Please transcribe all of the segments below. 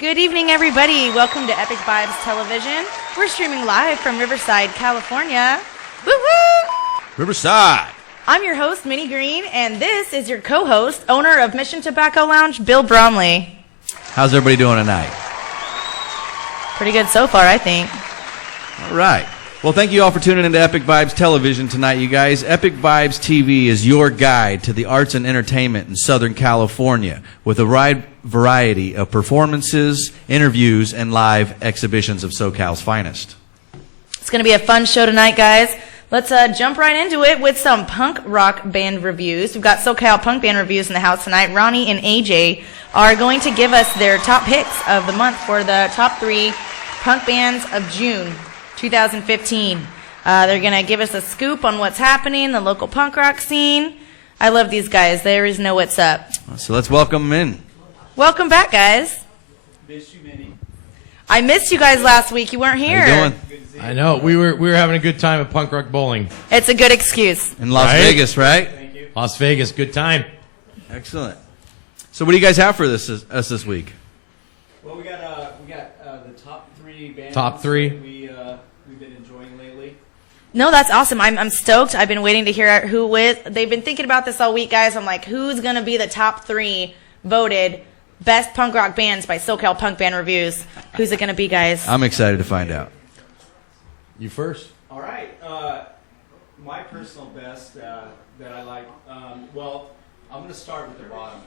Good evening, everybody. Welcome to Epik Vibes Television. We're streaming live from Riverside, California. Woo-woo! Riverside. I'm your host, Minnie Green, and this is your co-host, owner of Mission Tobacco Lounge, Bill Bromley. How's everybody doing tonight? Pretty good so far, I think. All right. Well, thank you all for tuning into Epik Vibes Television tonight, you guys. Epik Vibes TV is your guide to the arts and entertainment in Southern California with a wide variety of performances, interviews, and live exhibitions of Socal's finest. It's going to be a fun show tonight, guys. Let's jump right into it with some punk rock band reviews. We've got Socal punk band reviews in the house tonight. Ronnie and AJ are going to give us their top picks of the month for the top 3 punk bands of June 2015. They're going to give us a scoop on what's happening in the local punk rock scene. I love these guys. They always know what's up. So let's welcome them in. Welcome back, guys. Missed you, Minnie. I missed you guys last week. You weren't here. How you doing? I know. We were having a good time at Punk Rock Bowling. It's a good excuse. In Las Vegas, right? Thank you. Las Vegas, good time. Excellent. So what do you guys have for us this week? Well, we got the top 3 bands. Top 3. That we've been enjoying lately. No, that's awesome. I'm stoked. I've been waiting to hear who with. They've been thinking about this all week, guys. I'm like, who's going to be the top 3 voted best punk rock bands by Socal Punk Band Reviews? Who's it going to be, guys? I'm excited to find out. You first. All right. My personal best that I like. Well, I'm going to start with the bottom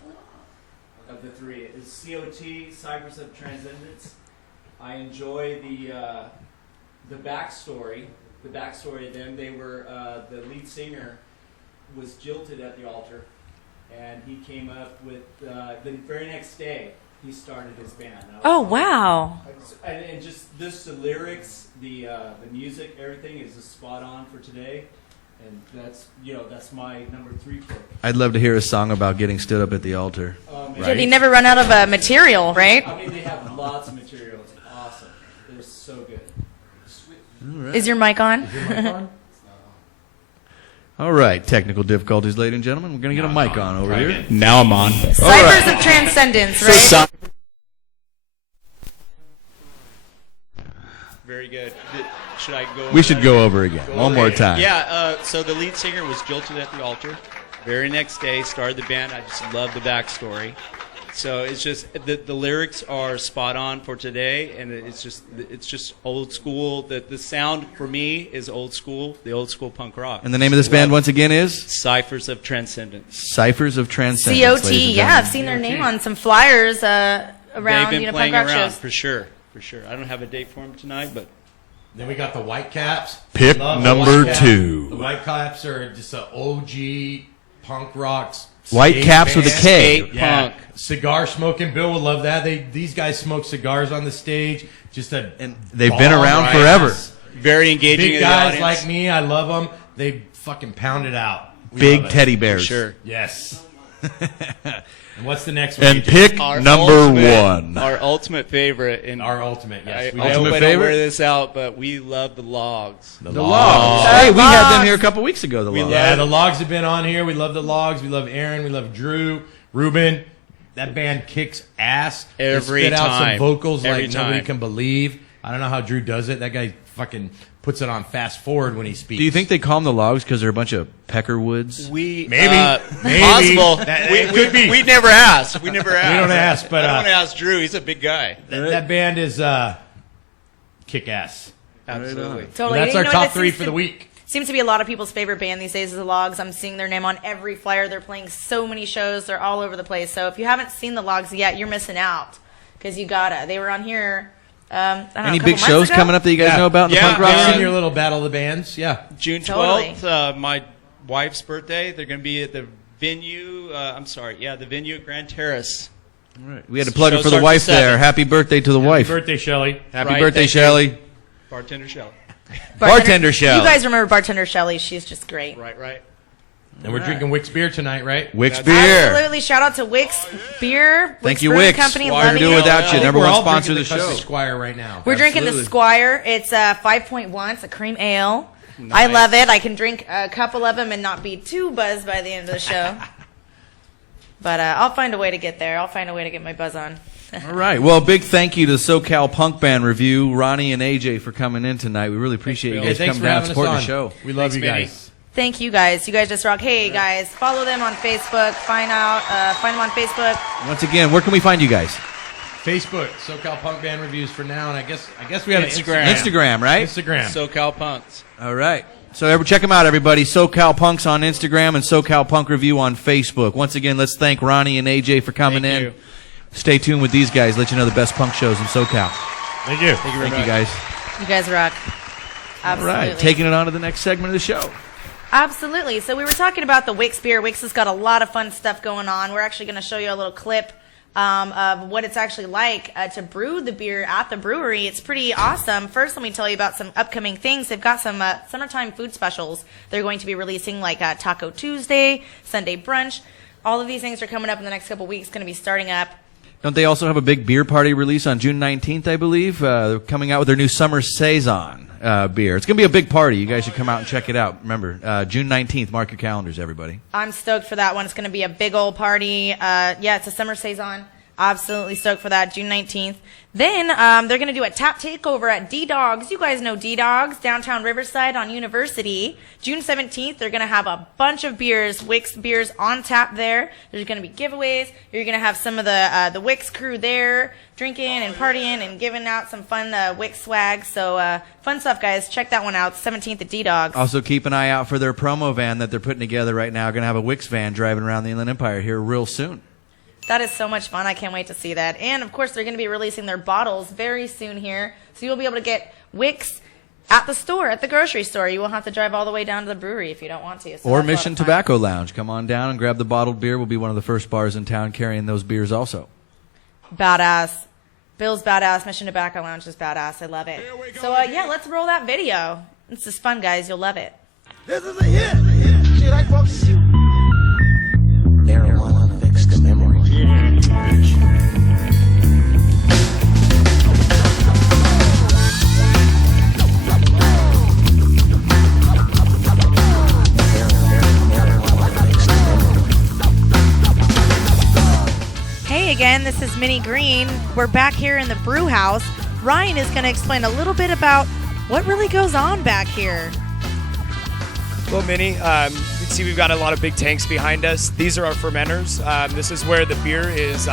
of the 3. Is COT, Ciphers of Transcendence. I enjoy the backstory. The backstory of them. They were the lead singer was jilted at the altar, and he came up with the very next day he started his band. Oh, wow. And just the lyrics, the music, everything is just spot on for today, and that's my number 3 pick. I'd love to hear a song about getting stood up at the altar. Did he never run out of material, right? I mean, they have lots of material. It's awesome. They're so good. Right. Is your mic on? All right, technical difficulties, ladies and gentlemen. We're going to get a mic on over here. Now I'm on. Ciphers of Transcendence, right? Very good. Should I go over We should that go again? over again. One more time. Yeah, so the lead singer was jilted at the altar. Very next day, started the band. I just love the backstory. So it's just the lyrics are spot on for today, and it's just old school. The sound for me is old school, the old school punk rock. And the name of this band once again is? Ciphers of Transcendence. Ciphers of Transcendence. COT, yeah, I've seen their name on some flyers around They've been punk playing rock around shows. for sure. I don't have a date for them tonight, but Then we got the Whitecaps. Pick Love the number Whitecaps. 2. The Whitecaps are just an OG punk rock. Whitecaps with a K. skate punk. Cigar smoking. Bill would love that. These guys smoke cigars on the stage. just a And they've been ball around right forever. ass. Very engaging. Big in the guys audience. like me, I love them. They fucking pound it out. We Big love it. teddy bears. Sure. Yes. And what's the next one? And AJ? pick Our number ultimate- one. Our ultimate favorite, and Our ultimate. Yes. I We hope Ultimate I don't favorite? wear this out, but we love the logs. The The logs. logs. Hey, we had them here a couple weeks ago. The logs. Yeah, the logs have been on here. We love the logs. We love Aaron. We love Drew, Ruben. That band kicks ass. They Every spit out some time. vocals Every like nobody time. can believe. I don't know how Drew does it. That guy fucking puts it on fast forward when he speaks. Do you think they call them the logs because they're a bunch of peckerwoods? We Maybe. Maybe. Possible. That- we, it could be. We never asked. We never asked. don't ask, but, I don't want to ask Drew. He's a big guy. that band is kick ass. Absolutely. Totally. That's You our know what, top that three seems for to- the week. Seems to be a lot of people's favorite band these days is the Logs. I'm seeing their name on every flyer. They're playing so many shows. They're all over the place. So if you haven't seen the Logs yet, you're missing out because you gotta. They were on here. I don't know, Any a couple big months shows ago? coming up that you guys Yeah. know about in the Yeah, punk rock yeah. In scene? your little battle of the bands, yeah. June Totally. 12th, my wife's birthday. They're going to be at the venue. The venue at Grand Terrace. We had to plug it Show for the starts wife at 7. there. Happy birthday to the wife. Happy birthday, Shelly. Happy Right, birthday, thank you. Shelley. Bartender Shell. Bartender Shell. You guys remember Bartender Shelley? She's just great. Right. And we're drinking Wicks beer tonight, right? Wicks That's- beer. Absolutely. Shout out to Wicks Beer. Thank you, Brewing Wicks. Company. What are we Loving doing it. without you? I think Number we're one all sponsor of the drinking show. Custom Squire right now. We're drinking the Absolutely. Squire. It's 5.1. It's a cream ale. I love it. I can drink a couple of them and not be too buzzed by the end of the show. But I'll find a way to get there. I'll find a way to get my buzz on. All right. Well, big thank you to SoCal Punk Band Review, Ronnie and AJ for coming in tonight. We really appreciate you Bill. guys Thanks coming for down having us supporting on. the show. We love Thanks, you Minnie. guys. Thank you guys. You guys just rock. Hey guys, follow them on Facebook. Find them on Facebook. Once again, where can we find you guys? Facebook, SoCal Punk Band Reviews for now, and I guess we have Instagram. an Instagram, right? Instagram. SoCal Punks. All right. So check them out, everybody. SoCal Punks on Instagram and SoCal Punk Review on Facebook. Once again, let's thank Ronnie and AJ for coming Thank in. you. Stay tuned with these guys. Let you know the best punk shows in SoCal. Thank you. Thank you, guys. You guys rock. All Absolutely. right. Taking it on to the next segment of the show. Absolutely. So we were talking about the Wicks beer. Wicks has got a lot of fun stuff going on. We're actually going to show you a little clip of what it's actually like to brew the beer at the brewery. It's pretty awesome. First, let me tell you about some upcoming things. They've got some summertime food specials they're going to be releasing, like Taco Tuesday, Sunday brunch. All of these things are coming up in the next couple weeks, going to be starting up. Don't they also have a big beer party release on June 19th, I believe? They're coming out with their new Summer Saison beer. It's going to be a big party. You guys should come out and check it out. Remember, June 19th. Mark your calendars, everybody. I'm stoked for that one. It's going to be a big old party. Yeah, it's a summer saison. Absolutely stoked for that, June 19th. Then they're going to do a tap takeover at D-Dogs. You guys know D-Dogs, downtown Riverside on University. June 17th, they're going to have a bunch of beers, Wicks beers on tap there. There's going to be giveaways. You're going to have some of the Wicks crew there drinking and partying and giving out some fun Wicks swag. So fun stuff, guys. Check that one out, 17th at D-Dogs. Also, keep an eye out for their promo van that they're putting together right now. Going to have a Wicks van driving around the Inland Empire here real soon. That is so much fun. I can't wait to see that. And, of course, they're going to be releasing their bottles very soon here. So you'll be able to get Wicks at the store, at the grocery store. You won't have to drive all the way down to the brewery if you don't want to. So Or that's a lot Mission of fun. Tobacco Lounge. Come on down and grab the bottled beer. We'll be one of the first bars in town carrying those beers also. Badass. Bill's badass. Mission Tobacco Lounge is badass. I love it. So, yeah, let's roll that video. This is fun, guys. You'll love it. This is a hit. Shit, I fuck you. Marijuana fix the memory. Hey again, this is Minnie Green. We're back here in the brew house. Ryan is going to explain a little bit about what really goes on back here. Well, Minnie, you can see we've got a lot of big tanks behind us. These are our fermenters. This is where the beer is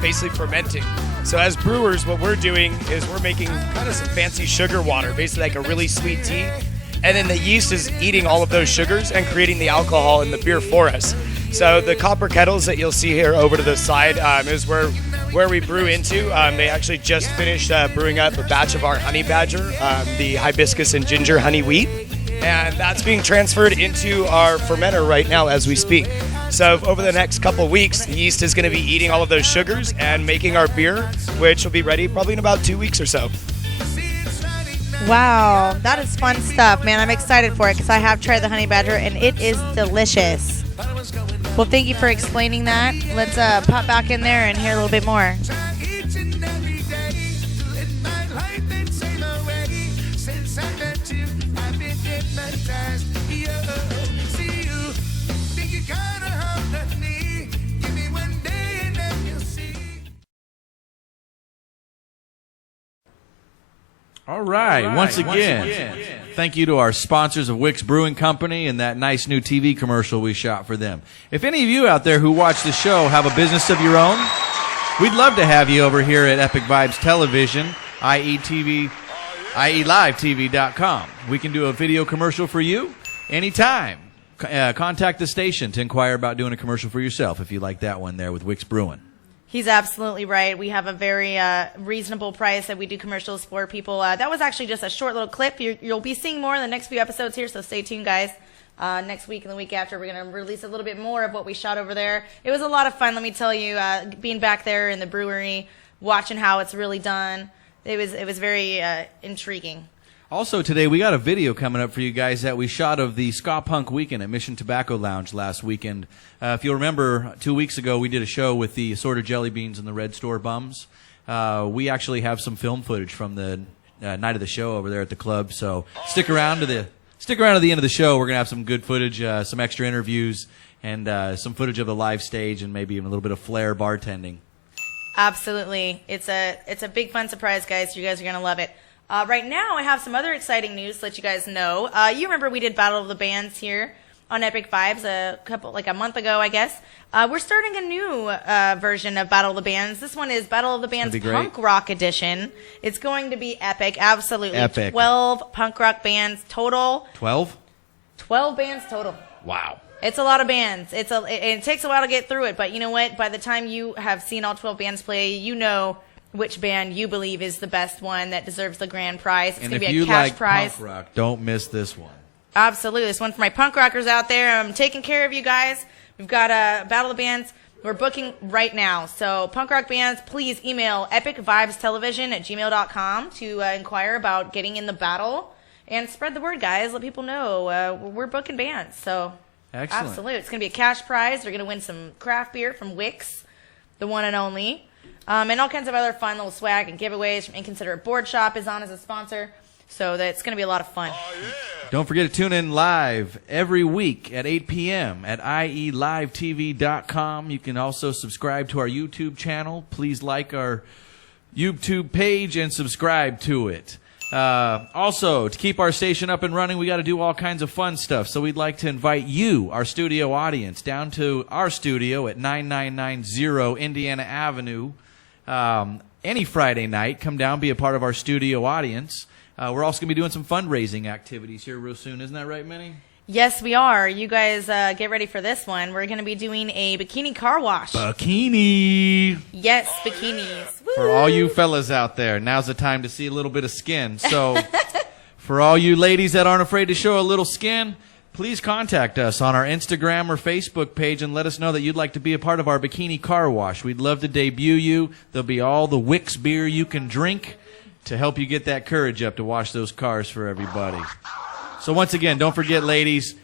basically fermenting. So as brewers, what we're doing is we're making kind of some fancy sugar water, basically like a really sweet tea. And then the yeast is eating all of those sugars and creating the alcohol in the beer for us. So the copper kettles that you'll see here over to the side is where we brew into. They actually just finished brewing up a batch of our honey badger, the hibiscus and ginger honey wheat. And that's being transferred into our fermenter right now as we speak. So over the next couple weeks, the yeast is going to be eating all of those sugars and making our beer, which will be ready probably in about 2 weeks or so. Wow, that is fun stuff, man. I'm excited for it because I have tried the honey badger and it is delicious. Well, thank you for explaining that. Let's pop back in there and hear a little bit more. All right. Once again, thank you to our sponsors of Wicks Brewing Company and that nice new TV commercial we shot for them. If any of you out there who watch the show have a business of your own, we'd love to have you over here at Epik Vibes Television, i.e. livetv.com. We can do a video commercial for you anytime. Contact the station to inquire about doing a commercial for yourself if you like that one there with Wicks Brewing. He's absolutely right. We have a very reasonable price that we do commercials for people. That was actually just a short little clip. You'll be seeing more in the next few episodes here, so stay tuned, guys. Next week and the week after, we're going to release a little bit more of what we shot over there. It was a lot of fun, let me tell you, being back there in the brewery, watching how it's really done. It was very intriguing. Also today, we got a video coming up for you guys that we shot of the Ska Punk Weekend at Mission Tobacco Lounge last weekend. If you'll remember, 2 weeks ago, we did a show with the Assorted Jelly Beans and the Red Store Bums. We actually have some film footage from the night of the show over there at the club, so stick around to the end of the show. We're going to have some good footage, some extra interviews, and some footage of the live stage, and maybe even a little bit of flair bartending. Absolutely. It's a big fun surprise, guys. You guys are going to love it. Right now, I have some other exciting news to let you guys know. You remember we did Battle of the Bands here on Epik Vibes a month ago, I guess. We're starting a new version of Battle of the Bands. This one is Battle of the Bands Punk Rock Edition. It's going to be epic, absolutely. Epic. 12 punk rock bands total. 12? 12 bands total. Wow. It's a lot of bands. It takes a while to get through it, but you know what? By the time you have seen all 12 bands play, you know which band you believe is the best one that deserves the grand prize. It's going to be a cash prize. Punk rock, don't miss this one. Absolutely. This one for my punk rockers out there. I'm taking care of you guys. We've got a Battle of the Bands. We're booking right now. So punk rock bands, please email epicvibestelevision@gmail.com to inquire about getting in the battle. And spread the word, guys. Let people know we're booking bands. So excellent. Absolutely. It's going to be a cash prize. They're going to win some craft beer from Wicks, the one and only. And all kinds of other fun little swag and giveaways from Inconsiderate Board Shop is on as a sponsor. So it's going to be a lot of fun. Don't forget to tune in live every week at 8 p.m. at ielivetv.com. You can also subscribe to our YouTube channel. Please like our YouTube page and subscribe to it. Also, to keep our station up and running, we got to do all kinds of fun stuff. So we'd like to invite you, our studio audience, down to our studio at 9990 Indiana Avenue. Any Friday night, come down, be a part of our studio audience. We're also going to be doing some fundraising activities here real soon. Isn't that right, Minnie? Yes, we are. You guys get ready for this one. We're going to be doing a bikini car wash. Bikini! Yes, bikinis. Woo! For all you fellas out there, now's the time to see a little bit of skin. So for all you ladies that aren't afraid to show a little skin, please contact us on our Instagram or Facebook page and let us know that you'd like to be a part of our bikini car wash. We'd love to debut you. There'll be all the Wicks beer you can drink to help you get that courage up to wash those cars for everybody. So once again, don't forget, ladies,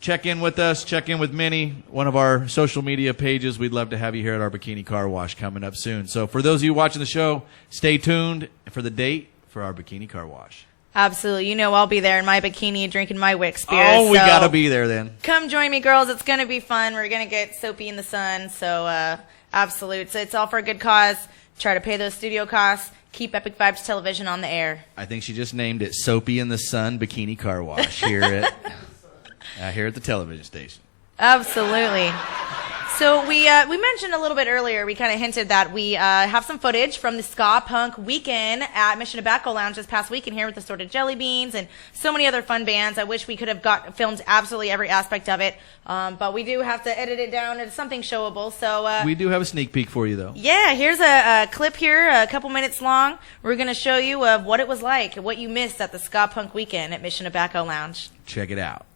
check in with us, check in with Minnie, one of our social media pages. We'd love to have you here at our bikini car wash coming up soon. So for those of you watching the show, stay tuned for the date for our bikini car wash. Absolutely. You know I'll be there in my bikini drinking my Wicks beer. Oh, we got to be there then. Come join me, girls. It's going to be fun. We're going to get soapy in the sun. So absolute. So it's all for a good cause. Try to pay those studio costs. Keep Epik Vibes Television on the air. I think she just named it Soapy in the Sun Bikini Car Wash here at the television station. Absolutely. So we mentioned a little bit earlier, we kind of hinted that we have some footage from the Ska Punk Weekend at Mission Tobacco Lounge this past weekend here with Assorted Jelly Beans and so many other fun bands. I wish we could have filmed absolutely every aspect of it, but we do have to edit it down into something showable. So we do have a sneak peek for you, though. Yeah, here's a clip here, a couple minutes long. We're going to show you what it was like, what you missed at the Ska Punk Weekend at Mission Tobacco Lounge. Check it out.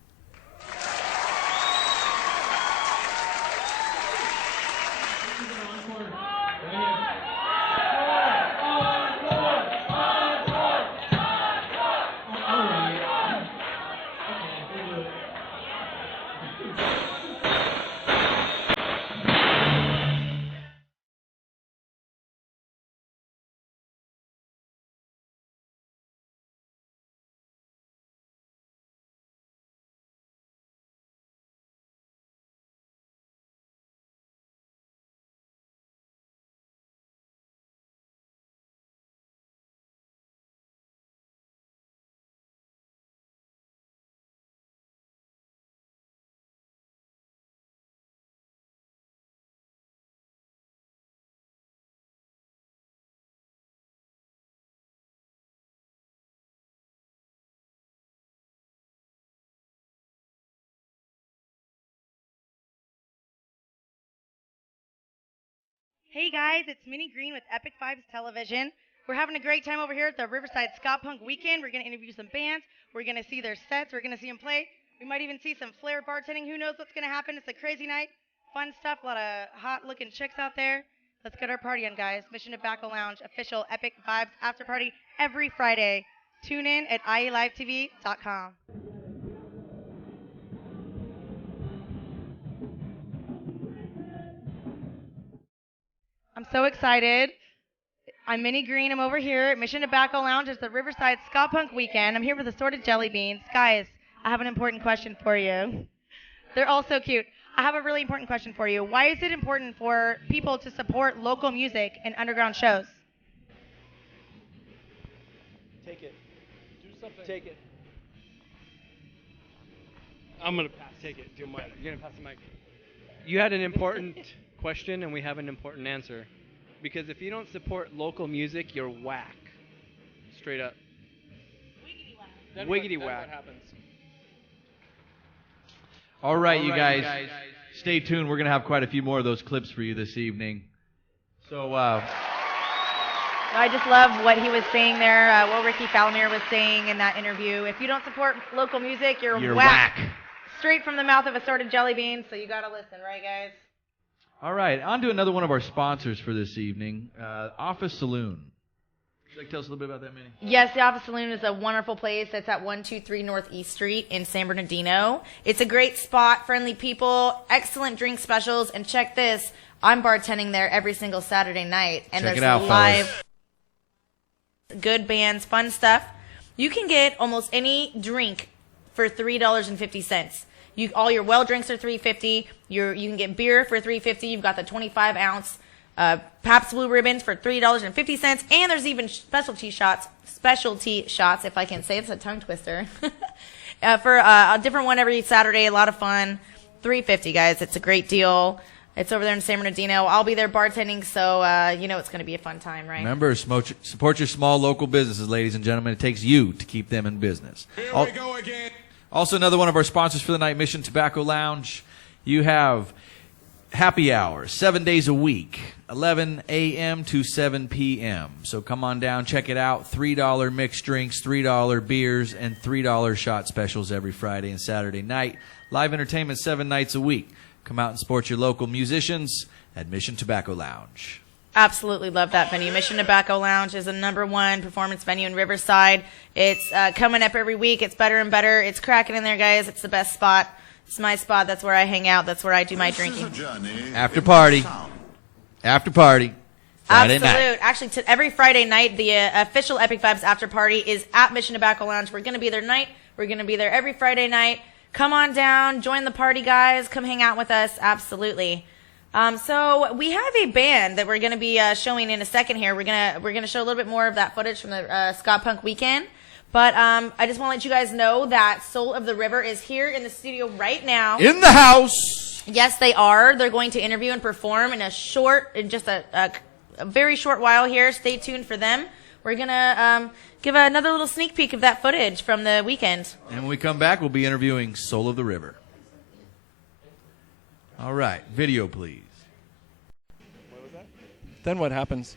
Hey guys, it's Minnie Green with Epic Vibes Television. We're having a great time over here at the Riverside Ska Punk Weekend. We're going to interview some bands. We're going to see their sets. We're going to see them play. We might even see some flair bartending. Who knows what's going to happen? It's a crazy night. Fun stuff. A lot of hot-looking chicks out there. Let's get our party on, guys. Mission Tobacco Lounge, official Epic Vibes after party every Friday. Tune in at ielivetv.com. I'm so excited. I'm Minnie Green. I'm over here at Mission Tobacco Lounge. It's the Riverside Ska Punk Weekend. I'm here with Assorted Jelly Beans. Guys, I have an important question for you. They're all so cute. I have a really important question for you. Why is it important for people to support local music and underground shows? Take it. Do something. Take it. I'm going to pass. Take it. You're going to pass the mic. You had an important question, and we have an important answer. Because if you don't support local music, you're whack. Straight up. Wiggity whack. Wiggity whack. What happens? All right, you guys, stay tuned. We're going to have quite a few more of those clips for you this evening. So, I just love what he was saying there, what Ricky Falomir was saying in that interview. If you don't support local music, you're whack. Straight from the mouth of Assorted Jelly Beans, so you got to listen, right, guys? all right, on to another one of our sponsors for this evening, Office Saloon. Would you like to tell us a little bit about that, Minnie? Yes, the Office Saloon is a wonderful place. It's at 123 Northeast Street in San Bernardino. It's a great spot, friendly people, excellent drink specials, and check this, I'm bartending there every single Saturday night. And Check there's it out, live, fellas. good bands, fun stuff. You can get almost any drink for $3.50. All your well drinks are $3.50. You can get beer for $3.50. You've got the 25-ounce Pabst Blue Ribbons for $3.50, and there's even specialty shots, if I can say it's a tongue twister, for a different one every Saturday. A lot of fun. $3.50, guys. It's a great deal. It's over there in San Bernardino. I'll be there bartending, so you know it's going to be a fun time, right? Remember, support your small local businesses, ladies and gentlemen. It takes you to keep them in business. Here we go again. Also, another one of our sponsors for the night, Mission Tobacco Lounge. You have happy hour, 7 days a week, 11 a.m. to 7 p.m. So come on down, check it out. $3 mixed drinks, $3 beers, and $3 shot specials every Friday and Saturday night. Live entertainment 7 nights a week. Come out and support your local musicians at Mission Tobacco Lounge. Absolutely love that venue. Mission Tobacco Lounge is a #1 performance venue in Riverside. It's coming up every week. It's better and better. It's cracking in there, guys. It's the best spot. It's my spot. That's where I hang out. That's where I do my drinking. After party. Friday Absolute. night. Actually, every Friday night, the official Epic Vibes after party is at Mission Tobacco Lounge. We're going to be there tonight. We're going to be there every Friday night. Come on down. Join the party, guys. Come hang out with us. Absolutely. So we have a band that we're going to be showing in a second here. We're gonna show a little bit more of that footage from the Ska Punk weekend. But I just want to let you guys know that Soul of the River is here in the studio right now. In the house. Yes, they are. They're going to interview and perform in just a very short while here. Stay tuned for them. We're going to give another little sneak peek of that footage from the weekend. And when we come back, we'll be interviewing Soul of the River. All right, video, please. What was that? Then what happens?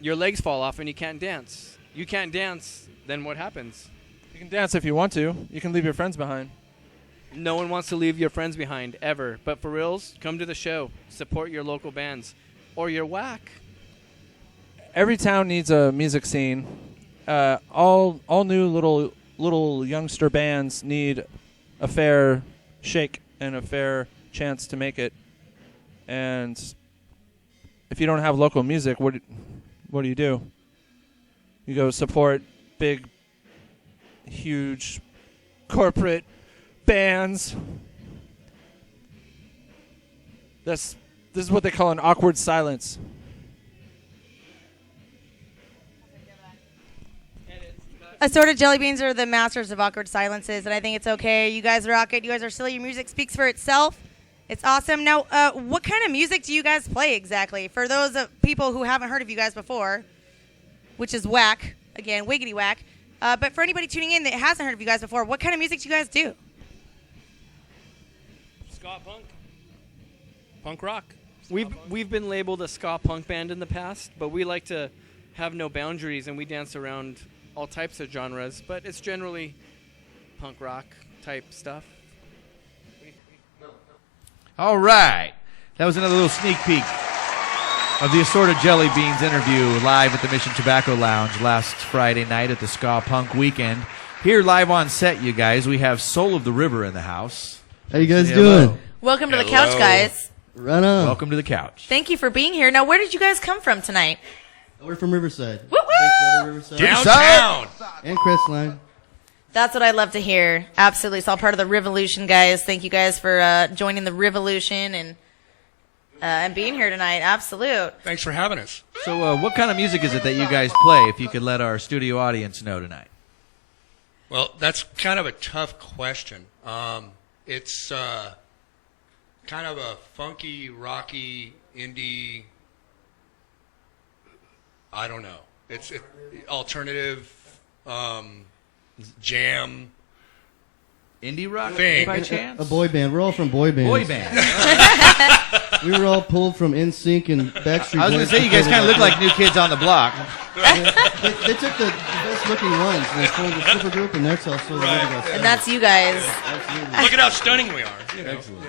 Your legs fall off and you can't dance. You can't dance, then what happens? You can dance if you want to. You can leave your friends behind. No one wants to leave your friends behind, ever. But for reals, come to the show. Support your local bands. Or you're whack. Every town needs a music scene. All new little youngster bands need a fair shake and a fair chance to make it. And if you don't have local music, what do you do? You go support big, huge corporate bands. This is what they call an awkward silence. Assorted Jelly Beans are the masters of awkward silences, and I think it's okay. You guys rock it. You guys are silly. Your music speaks for itself. It's awesome. Now, what kind of music do you guys play exactly? For those people who haven't heard of you guys before, which is whack, again, wiggity whack. But for anybody tuning in that hasn't heard of you guys before, what kind of music do you guys do? Ska punk. Punk rock. We've been labeled a ska punk band in the past, but we like to have no boundaries, and we dance around all types of genres. But it's generally punk rock type stuff. All right. That was another little sneak peek of the Assorted Jelly Beans interview live at the Mission Tobacco Lounge last Friday night at the Ska Punk Weekend. Here live on set, you guys, we have Soul of the River in the house. How you guys Say doing? hello. Welcome to the couch, guys. Right on. Welcome to the couch. Thank you for being here. Now, where did you guys come from tonight? We're from Riverside. Woo woo! Riverside. Downtown. And Crestline. That's what I love to hear. Absolutely. It's all part of the revolution, guys. Thank you guys for joining the revolution and being here tonight. Absolute. Thanks for having us. So what kind of music is it that you guys play, if you could let our studio audience know tonight? Well, that's kind of a tough question. It's kind of a funky, rocky, indie. I don't know. It's alternative, jam. Indie rock thing. by chance? A boy band. We're all from boy bands. Boy band. We were all pulled from NSYNC and Backstreet I was going to say, you guys kind of look like New Kids on the Block. They took the best looking ones and they formed a super group, and that's also the Right. right. And that's you guys. Absolutely. Look at how stunning we are. You know. Excellent.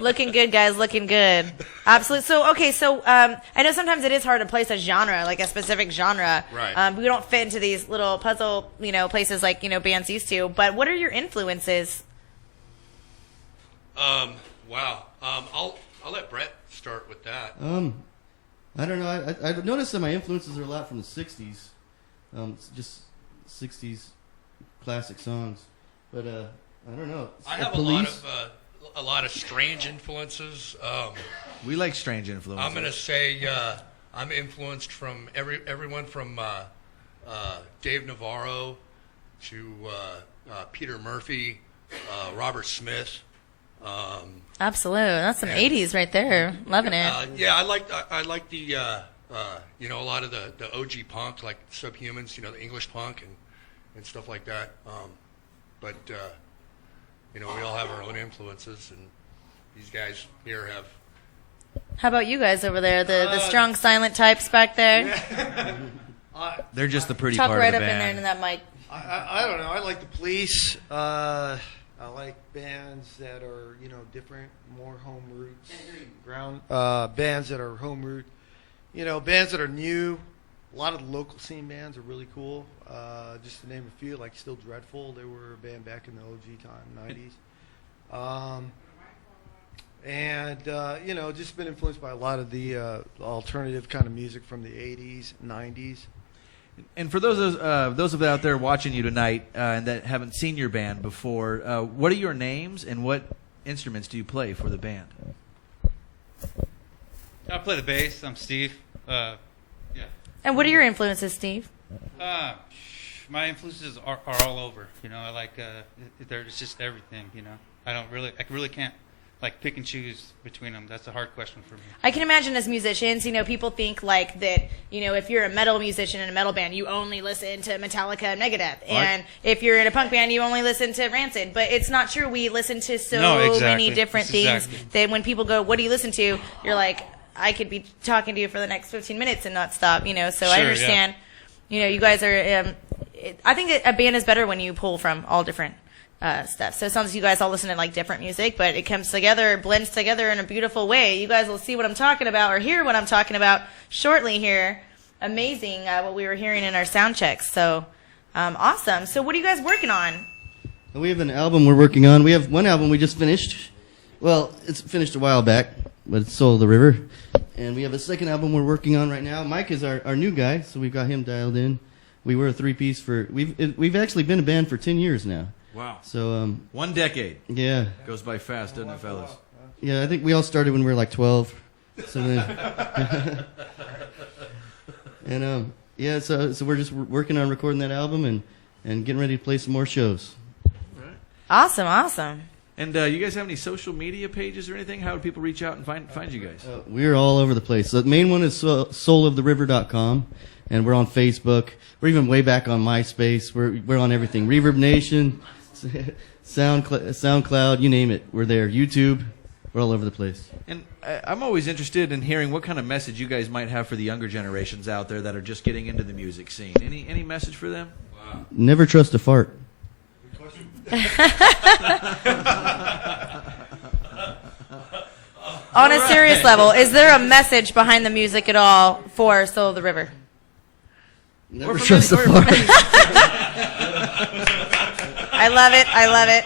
Looking good, guys. Looking good. Absolutely. So, okay. So, I know sometimes it is hard to place a genre, like a specific genre. Right. We don't fit into these little puzzle, places like, bands used to. But what are your influences? Wow. I'll let Brett start with that. I don't know. I've noticed that my influences are a lot from the '60s, just '60s classic songs. But I don't know. I have a lot of strange influences. We like strange influences. I'm going to say I'm influenced from everyone from Dave Navarro to Peter Murphy, Robert Smith. Absolutely. That's some 80s right there. Loving it. Yeah, I like the a lot of the OG punk, like Subhumans, the English punk and stuff like that. But we all have our own influences, and these guys here have. How about you guys over there? The strong, silent types back there? They're just the pretty Talk part right of up the in there band. into that mic. I don't know. I like the Police. I like bands that are different, more home roots, bands that are home root. Bands that are new. A lot of the local scene bands are really cool. Just to name a few, like Still Dreadful. They were a band back in the OG time, '90s. Just been influenced by a lot of the alternative kind of music from the '80s, '90s. And for those of out there watching you tonight and that haven't seen your band before, what are your names and what instruments do you play for the band? I play the bass. I'm Steve. Yeah. And what are your influences, Steve? My influences are all over. I like there's just everything. I really can't pick and choose between them. That's a hard question for me. I can imagine as musicians, people think like that, if you're a metal musician in a metal band, you only listen to Metallica and Megadeth. And if you're in a punk band, you only listen to Rancid. But it's not true. We listen to many different things that when people go, what do you listen to? You're like, I could be talking to you for the next 15 minutes and not stop, So Sure, I understand, you guys are, I think a band is better when you pull from all different stuff. So it sounds like you guys all listen to different music, but it comes together, blends together in a beautiful way. You guys will see what I'm talking about or hear what I'm talking about shortly here. Amazing what we were hearing in our sound checks. So awesome. So what are you guys working on? We have an album we're working on. We have one album we just finished. Well, it's finished a while back, but it's Soul of the River. And we have a second album we're working on right now. Mike is our new guy, so we've got him dialed in. We were a three-piece we've actually been a band for 10 years now. Wow. So 1 decade. Yeah. Goes by fast, doesn't it, fellas? Yeah, I think we all started when we were like 12. So then, and so we're just working on recording that album and getting ready to play some more shows. Awesome. And you guys have any social media pages or anything? How do people reach out and find you guys? We're all over the place. So the main one is souloftheriver.com, and we're on Facebook. We're even way back on MySpace. We're on everything. Reverb Nation, SoundCloud, you name it. We're there. YouTube. we're all over the place. And I'm always interested in hearing what kind of message you guys might have for the younger generations out there that are just getting into the music scene. Any message for them? Wow. Never trust a fart. On a serious level, is there a message behind the music at all for Soul of the River? Never trust a fart. I love it. I love it.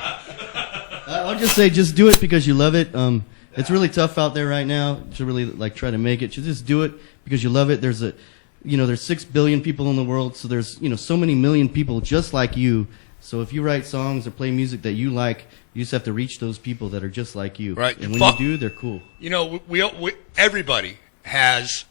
I'll just say, just do it because you love it. It's really tough out there right now to really like try to make it. Just do it because you love it. There's 6 billion people in the world, so there's so many million people just like you. So if you write songs or play music that you like, you just have to reach those people that are just like you. Right. And when you do, they're cool. We everybody has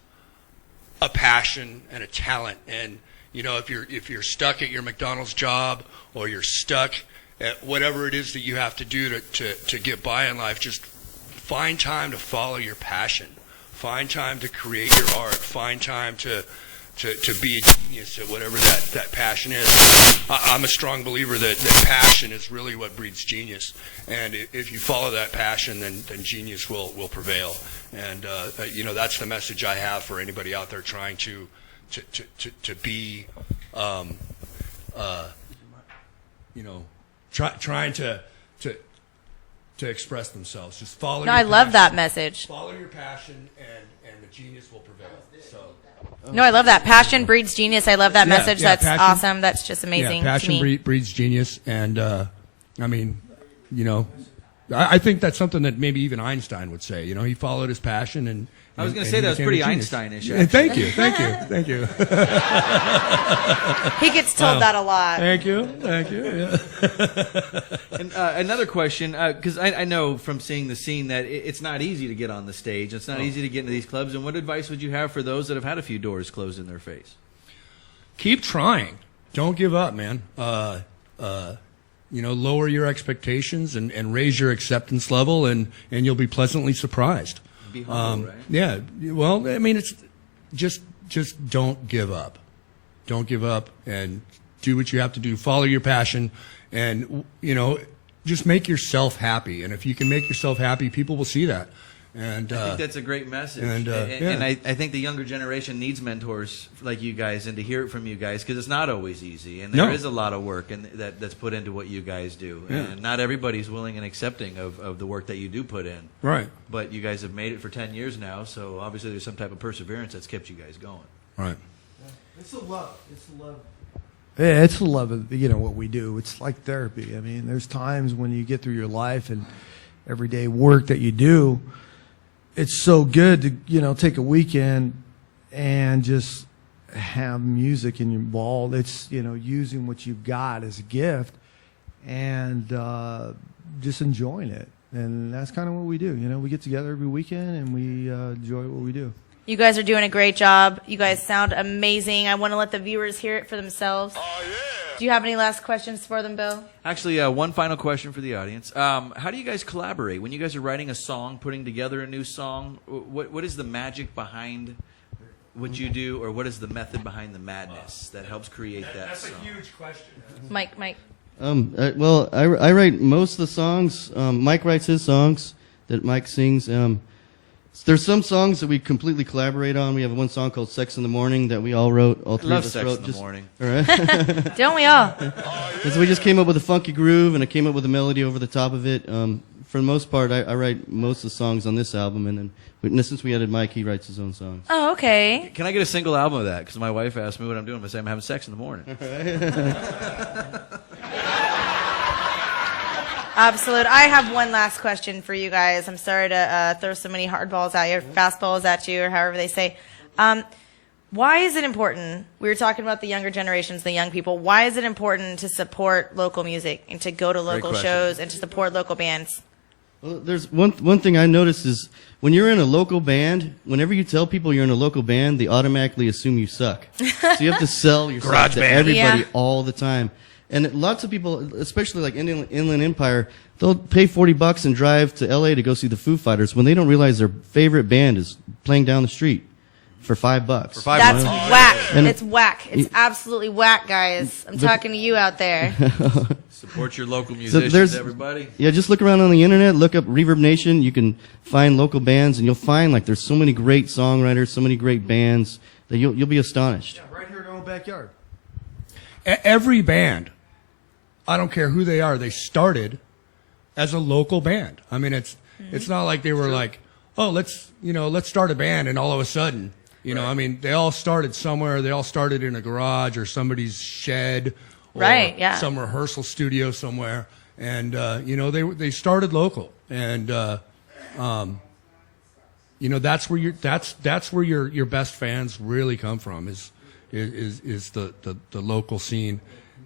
a passion and a talent, and if you're stuck at your McDonald's job or you're stuck at whatever it is that you have to do to get by in life, just find time to follow your passion. Find time to create your art. Find time to be a genius at whatever that passion is. I'm a strong believer that passion is really what breeds genius. And if you follow that passion, then genius will prevail. And that's the message I have for anybody out there trying to be, trying to express themselves. Just follow. No, I love that message. Follow your passion, and the genius will prevail. So. No, I love that. Passion breeds genius. I love that message. Yeah, That's passion, awesome. That's just amazing Yeah, passion to me. breeds genius, and I think that's something that maybe even Einstein would say. He followed his passion, and I was going to and say he that was became pretty a genius. Einsteinish. Yeah, thank you. He gets told that a lot. Thank you. Yeah. And another question, because I know from seeing the scene that it's not easy to get on the stage. It's not easy to get into these clubs. And what advice would you have for those that have had a few doors closed in their face? Keep trying. Don't give up, man. Lower your expectations and raise your acceptance level, and you'll be pleasantly surprised. Be humble, right? Yeah. Well, it's just don't give up. Don't give up, and do what you have to do. Follow your passion, and just make yourself happy. And if you can make yourself happy, people will see that. And I think that's a great message. And I think the younger generation needs mentors like you guys, and to hear it from you guys, because it's not always easy, and there is a lot of work that's put into what you guys do. Yeah. And not everybody's willing and accepting of the work that you do put in. Right. But you guys have made it for 10 years now, so obviously there's some type of perseverance that's kept you guys going. Right. It's a love. Yeah, it's the love of what we do. It's like therapy. I mean, there's times when you get through your life and everyday work that you do, it's so good to take a weekend and just have music involved. It's using what you've got as a gift and just enjoying it. And that's kind of what we do. We get together every weekend and we enjoy what we do. You guys are doing a great job. You guys sound amazing. I want to let the viewers hear it for themselves. Oh, yeah. Do you have any last questions for them, Bill? Actually, one final question for the audience. How do you guys collaborate? When you guys are writing a song, putting together a new song, what is the magic behind what you do, or what is the method behind the madness that helps create that song? That's a huge question. Mike. I write most of the songs. Mike writes his songs that Mike sings. There's some songs that we completely collaborate on. We have one song called "Sex in the Morning" that we all wrote. All three of us Sex wrote. in the Morning. All right. Don't we all? So we just came up with a funky groove, and I came up with a melody over the top of it. For the most part, I write most of the songs on this album, and then since we added Mike, he writes his own songs. Oh, okay. Can I get a single album of that? Because my wife asked me what I'm doing. I say I'm having sex in the morning. Absolute. I have one last question for you guys. I'm sorry to throw so many hardballs at you, fastballs at you, or however they say. Why is it important? We were talking about the younger generations, the young people. Why is it important to support local music and to go to local shows and to support local bands? Well, there's one thing I noticed is when you're in a local band, whenever you tell people you're in a local band, they automatically assume you suck. So you have to sell yourself to everybody all the time. And lots of people, especially like Inland Empire, they'll pay $40 and drive to L.A. to go see the Foo Fighters when they don't realize their favorite band is playing down the street for $5. That's whack. It's whack. It's absolutely whack, guys. I'm talking to you out there. Support your local So musicians, everybody. Yeah, just look around on the internet, look up Reverb Nation. You can find local bands, and you'll find like there's so many great songwriters, so many great bands that you'll be astonished. Yeah, right here in our own backyard. Every band, I don't care who they are, they started as a local band. I mean, it's not like they were like, oh, let's start a band, and all of a sudden, I mean, they all started somewhere. They all started in a garage or somebody's shed, or Right, yeah. some rehearsal studio somewhere, and they started local, and that's where your best fans really come from is the local scene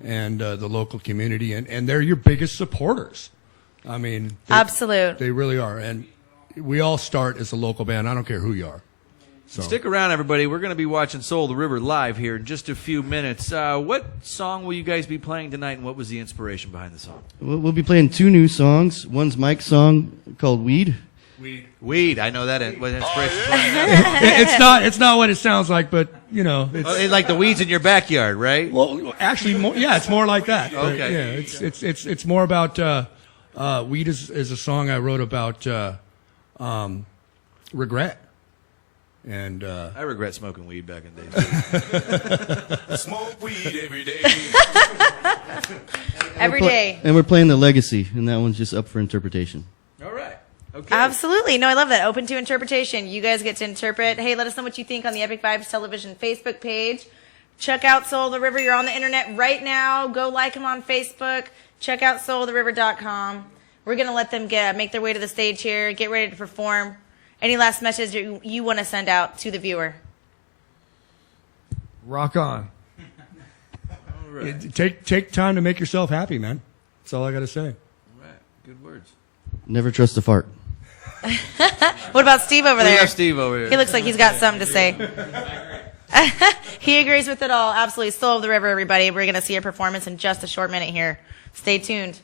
and the local community, and they're your biggest supporters. I mean, Absolute. They really are, and we all start as a local band. I don't care who you are. So. Stick around, everybody. We're going to be watching Soul the River live here in just a few minutes. What song will you guys be playing tonight, and what was the inspiration behind the song? We'll be playing 2 new songs. One's Mike's song called Weed. Weed. I know that. What inspiration? It's not what it sounds like, but it's like the weeds in your backyard, right? Well, actually, it's more like that. Okay. But, yeah, it's more about Weed is a song I wrote about regret. And I regret smoking weed back in the day. Smoke weed every day. Every day. And we're playing The Legacy, and that one's just up for interpretation. All right. Okay. Absolutely. No, I love that. Open to interpretation. You guys get to interpret. Hey, let us know what you think on the Epic Vibes Television Facebook page. Check out Soul the River. You're on the internet right now. Go like them on Facebook. Check out soultheriver.com. We're going to let them make their way to the stage here, get ready to perform. Any last message you want to send out to the viewer? Rock on. All right. Take time to make yourself happy, man. That's all I got to say. All right. Good words. Never trust a fart. What about Steve over there? We got Steve over here. He looks like he's got something to say. He agrees with it all. Absolutely. Soul of the River, everybody. We're going to see a performance in just a short minute here. Stay tuned.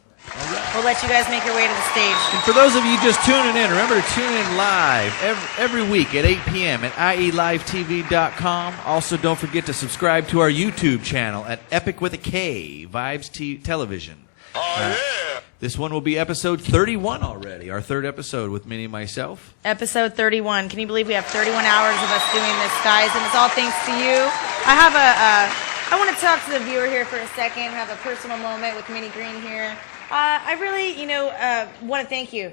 We'll let you guys make your way to the stage. And for those of you just tuning in, remember to tune in live every week at 8 p.m. at ielivetv.com. Also, don't forget to subscribe to our YouTube channel at Epik with a K, Vibes Television. This one will be episode 31 already, our third episode with Minnie and myself. Episode 31. Can you believe we have 31 hours of us doing this, guys? And it's all thanks to you. I want to talk to the viewer here for a second, have a personal moment with Minnie Green here. I really, want to thank you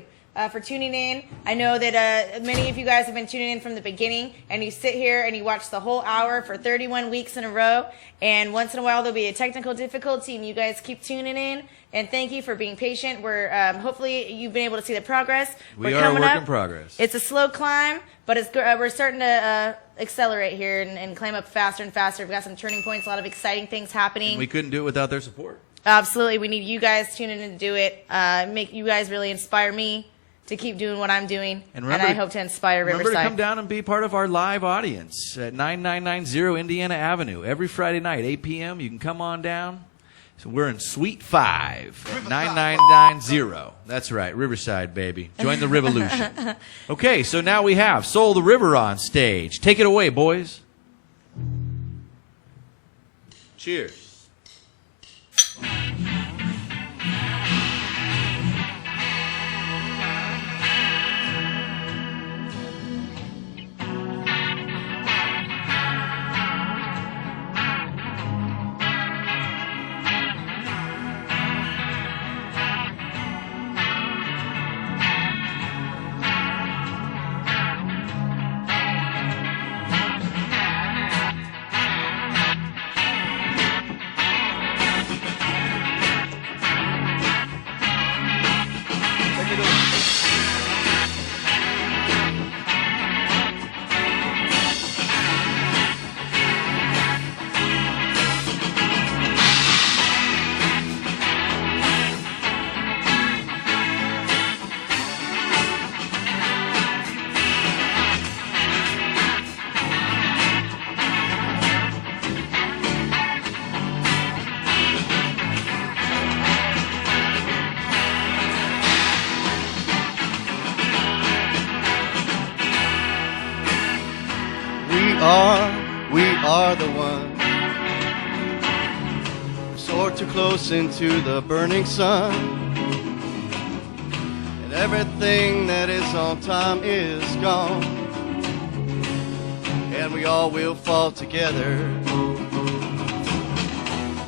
for tuning in. I know that many of you guys have been tuning in from the beginning, and you sit here and you watch the whole hour for 31 weeks in a row, and once in a while there'll be a technical difficulty, and you guys keep tuning in, and thank you for being patient. We're hopefully you've been able to see the progress. We are a work in progress. It's a slow climb, but we're starting to accelerate here and climb up faster and faster. We've got some turning points, a lot of exciting things happening. And we couldn't do it without their support. Absolutely. We need you guys tuning in to do it. Make you guys really inspire me to keep doing what I'm doing. And I hope to inspire Riverside. Remember to come down and be part of our live audience at 9990 Indiana Avenue every Friday night, 8 p.m. You can come on down. So we're in Suite 5 at 9990. That's right, Riverside, baby. Join the revolution. Okay, so now we have Soul the River on stage. Take it away, boys. Cheers. We are the ones soared too close into the burning sun, and everything that is on time is gone, and we all will fall together.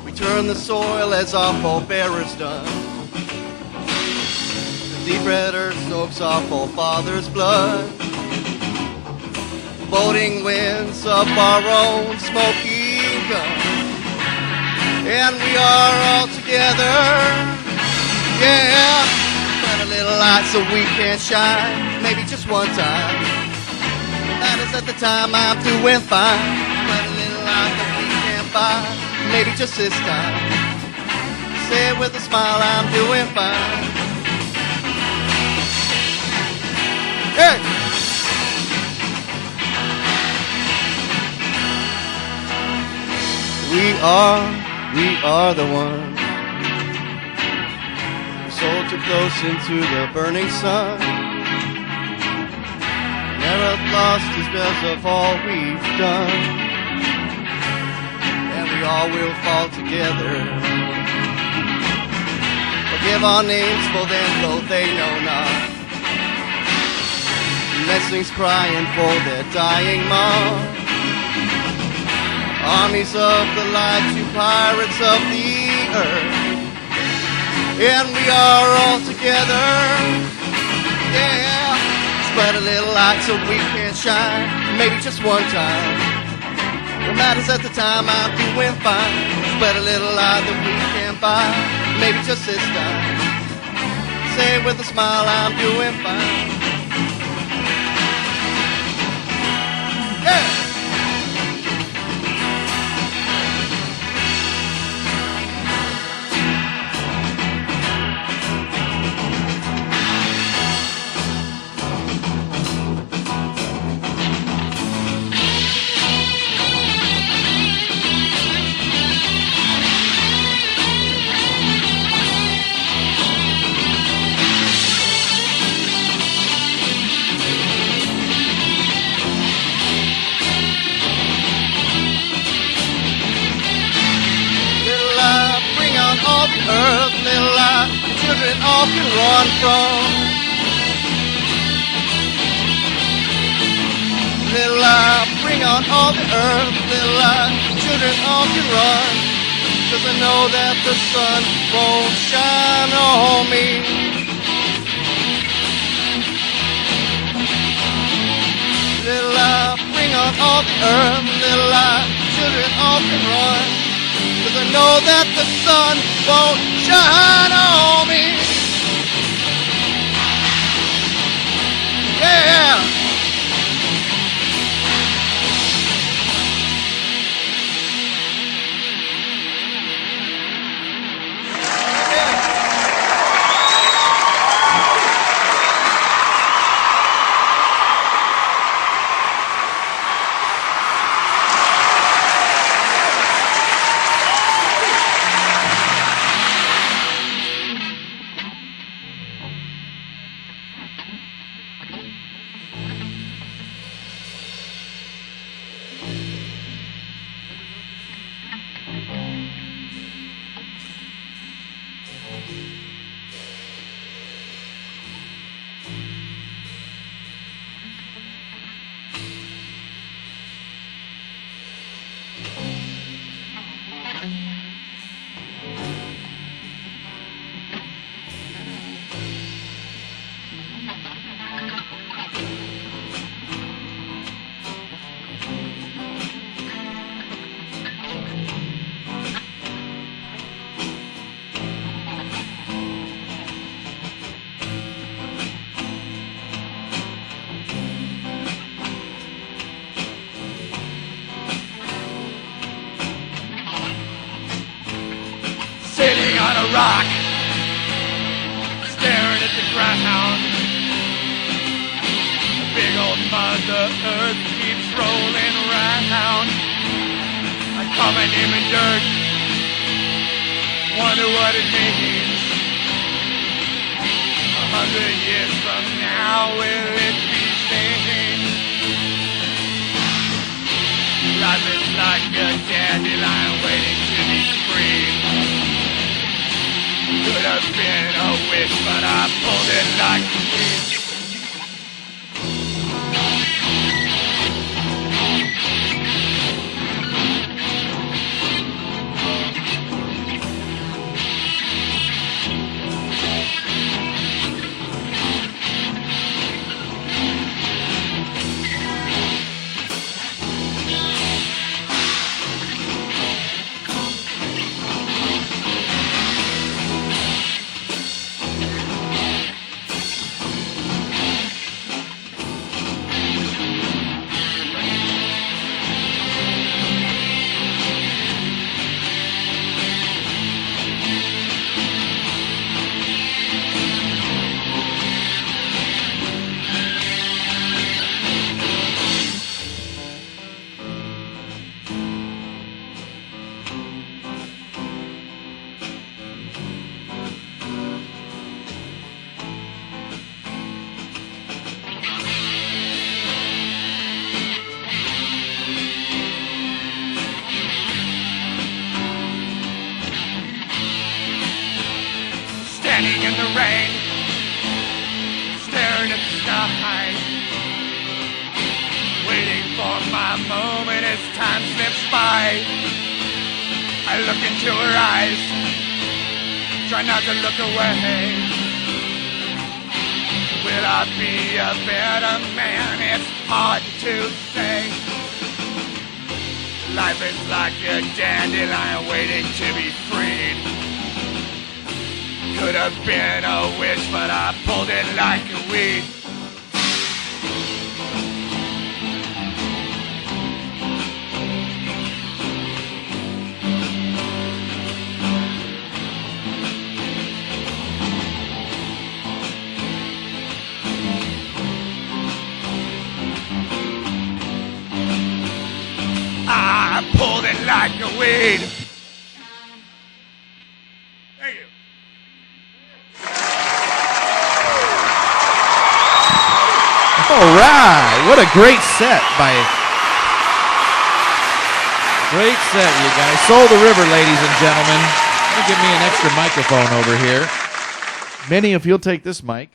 We turn the soil as our forebearers done. The deep red earth soaks our forefathers' blood. Floating winds of our own smoking gun, and we are all together, yeah. But a little light so we can shine, maybe just one time. Matters at the time, I'm doing fine. But a little light that we can buy, maybe just this time. Say it with a smile, I'm doing fine. Hey! We are the ones who sold too close into the burning sun. Never lost is because of all we've done, and we all will fall together. Forgive our names for them, though they know not. Nestlings crying for their dying mom. Armies of the light, you pirates of the earth, and we are all together, yeah. Spread a little light so we can shine, maybe just one time. What matters at the time, I'm doing fine. Spread a little light that we can buy, maybe just this time. Say it with a smile, I'm doing fine. Yeah. Earth, little light, children all can run from. Little light, bring on all the earth, little light, children all can run. 'Cause I know that the sun won't shine on me. Little light, bring on all the earth, little light, children all can run. 'Cause I know that the sun won't shine on me. Yeah. Sitting on a rock, staring at the ground. A big old Mother Earth keeps rolling around. I call my name in dirt, wonder what it means. 100 years from now, will it be seen? Life is like a dandelion waiting to be free. have been a wish, but I pulled it like a wish. Standing in the rain, staring at the sky, waiting for my moment as time slips by. I look into her eyes, try not to look away. Will I be a better man? It's hard to say. Life is like a dandelion waiting to be freed. Could have been a wish, but I pulled it like a weed. I pulled it like a weed. Thank you. All right. What a great set Great set, you guys. Soul the River, ladies and gentlemen. Let me give me an extra microphone over here. Minnie, if you'll take this mic.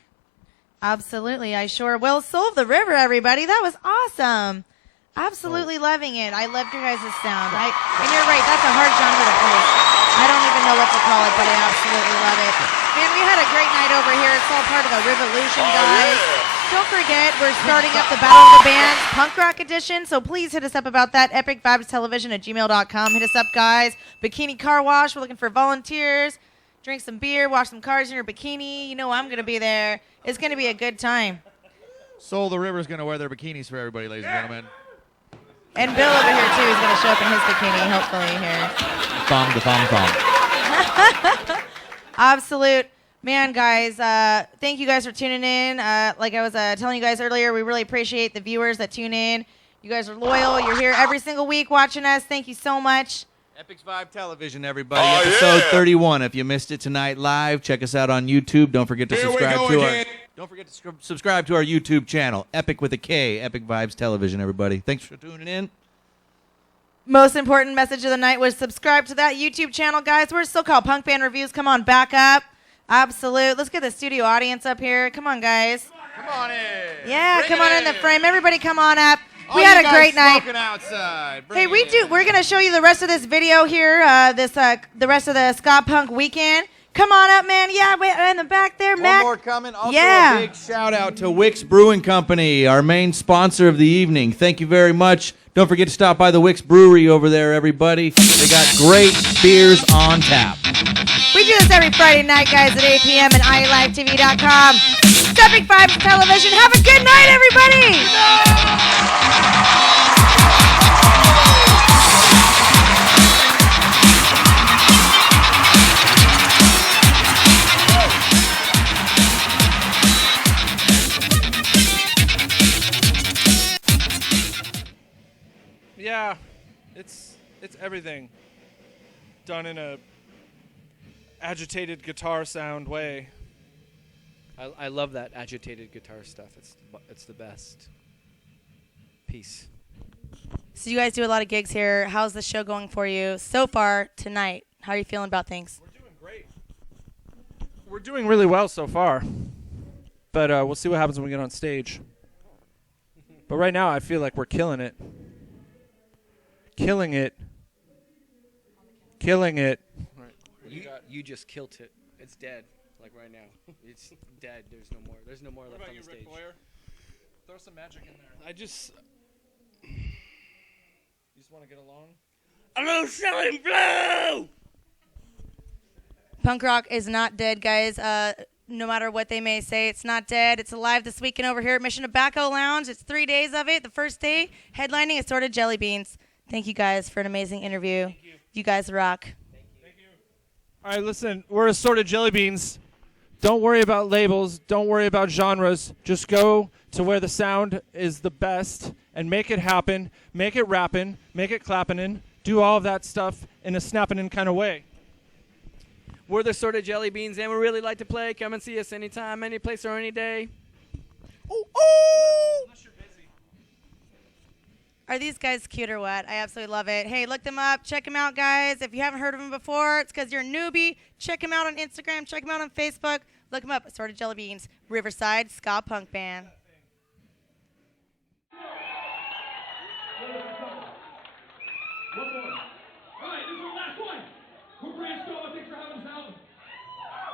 Absolutely, I sure will. Soul of the River, everybody. That was awesome. Absolutely loving it. I loved your guys' sound. And you're right, that's a hard genre to play. I don't even know what to call it, but I absolutely love it. Man, we had a great night over here. It's all part of the Revolution, guys. Don't forget, we're starting up the Battle of the Bands Punk Rock Edition, so please hit us up about that. EpicVibesTelevision@gmail.com. Hit us up, guys. Bikini Car Wash. We're looking for volunteers. Drink some beer, wash some cars in your bikini. You know I'm going to be there. It's going to be a good time. Soul the River is going to wear their bikinis for everybody, ladies and gentlemen. And Bill over here, too, is going to show up in his bikini, hopefully, here. Thong. Absolute. Man, guys, thank you guys for tuning in. Like I was telling you guys earlier, we really appreciate the viewers that tune in. You guys are loyal. You're here every single week watching us. Thank you so much. Epic's Vibe Television, everybody. Episode 31. If you missed it tonight live, check us out on YouTube. Don't forget to subscribe to our YouTube channel, Epic with a K, Epic Vibes Television, everybody. Thanks for tuning in. Most important message of the night was subscribe to that YouTube channel, guys. We're Socal Punk Band Reviews. Come on, back up. Absolute. Let's get the studio audience up here. Come on, guys. Come on in. Yeah, come on in the frame. Everybody come on up. We had a great night. Outside. Hey, we're going to show you the rest of this video here, the rest of the Ska Punk weekend. Come on up, man. Yeah, in the back there, Mac. One more coming. Also, a big shout out to Wicks Brewing Company, our main sponsor of the evening. Thank you very much. Don't forget to stop by the Wicks Brewery over there, everybody. They got great beers on tap. We do this every Friday night, guys, at 8 p.m. at iLiveTV.com. Epic Vibes Television. Have a good night, everybody. Yeah, it's everything done in a agitated guitar sound way. I love that agitated guitar stuff. It's the best. Peace. So you guys do a lot of gigs here. How's the show going for you so far tonight? How are you feeling about things? We're doing great. We're doing really well so far, but we'll see what happens when we get on stage. But right now, I feel like we're killing it. Killing it. Killing it. You just killed it. It's dead. Like right now, it's dead. There's no more. There's no more left on the stage. Throw some magic in there. I just. You just want to get along? A little selling blue. Punk rock is not dead, guys. No matter what they may say, it's not dead. It's alive this weekend over here at Mission Tobacco Lounge. It's 3 days of it. The first day, headlining Assorted Jelly Beans. Thank you guys for an amazing interview. You guys rock. Thank you. All right, listen. We're Assorted Jelly Beans. Don't worry about labels. Don't worry about genres. Just go to where the sound is the best and make it happen. Make it rapping. Make it clapping in. Do all of that stuff in a snapping in kind of way. We're the Assorted Jelly Beans, and we really like to play. Come and see us anytime, any place, or any day. Ooh, ooh. Are these guys cute or what? I absolutely love it. Hey, look them up. Check them out, guys. If you haven't heard of them before, it's because you're a newbie. Check them out on Instagram. Check them out on Facebook. Look them up. Assorted Jelly Beans, Riverside ska punk band. One more. All right, this is the last one. We're brainstorming. Thanks for having us out.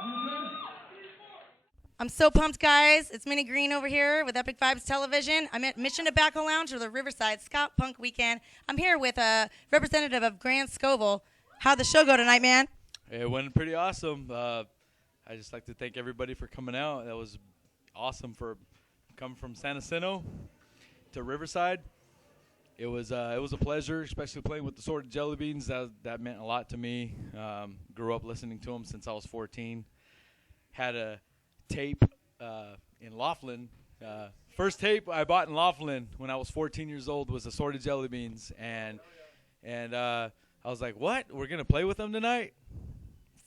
You good? I'm so pumped, guys. It's Minnie Green over here with Epic Vibes Television. I'm at Mission Tobacco Lounge for the Riverside Ska Punk Weekend. I'm here with a representative of Grand Scovell. How'd the show go tonight, man? It went pretty awesome. I just like to thank everybody for coming out. That was awesome for coming from San Jacinto to Riverside. It was a pleasure, especially playing with the Assorted Jelly Beans. That meant a lot to me. Grew up listening to them since I was 14. Had a tape in Laughlin. First tape I bought in Laughlin when I was 14 years old was Assorted Jelly Beans, and I was like, "What? We're gonna play with them tonight?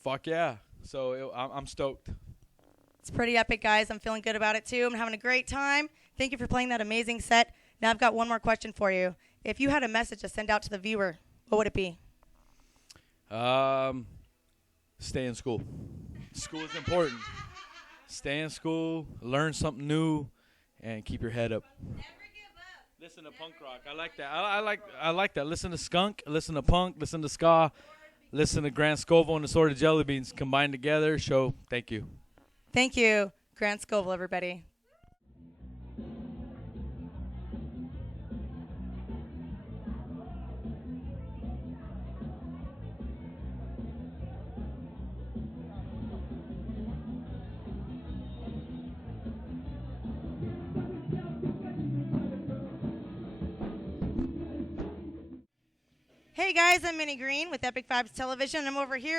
Fuck yeah!" So I'm stoked. It's pretty epic, guys. I'm feeling good about it, too. I'm having a great time. Thank you for playing that amazing set. Now I've got one more question for you. If you had a message to send out to the viewer, what would it be? Stay in school. School is important. Stay in school, learn something new, and keep your head up. Never give up. Listen to punk rock. I like that. I like that. Listen to skunk. Listen to punk. Listen to ska. Listen to Grant Scovell and Assorted Jelly Beans combined together. Show. Thank you. Thank you, Grant Scovell, everybody. Hey guys, I'm Minnie Green with Epic Vibes Television. I'm over here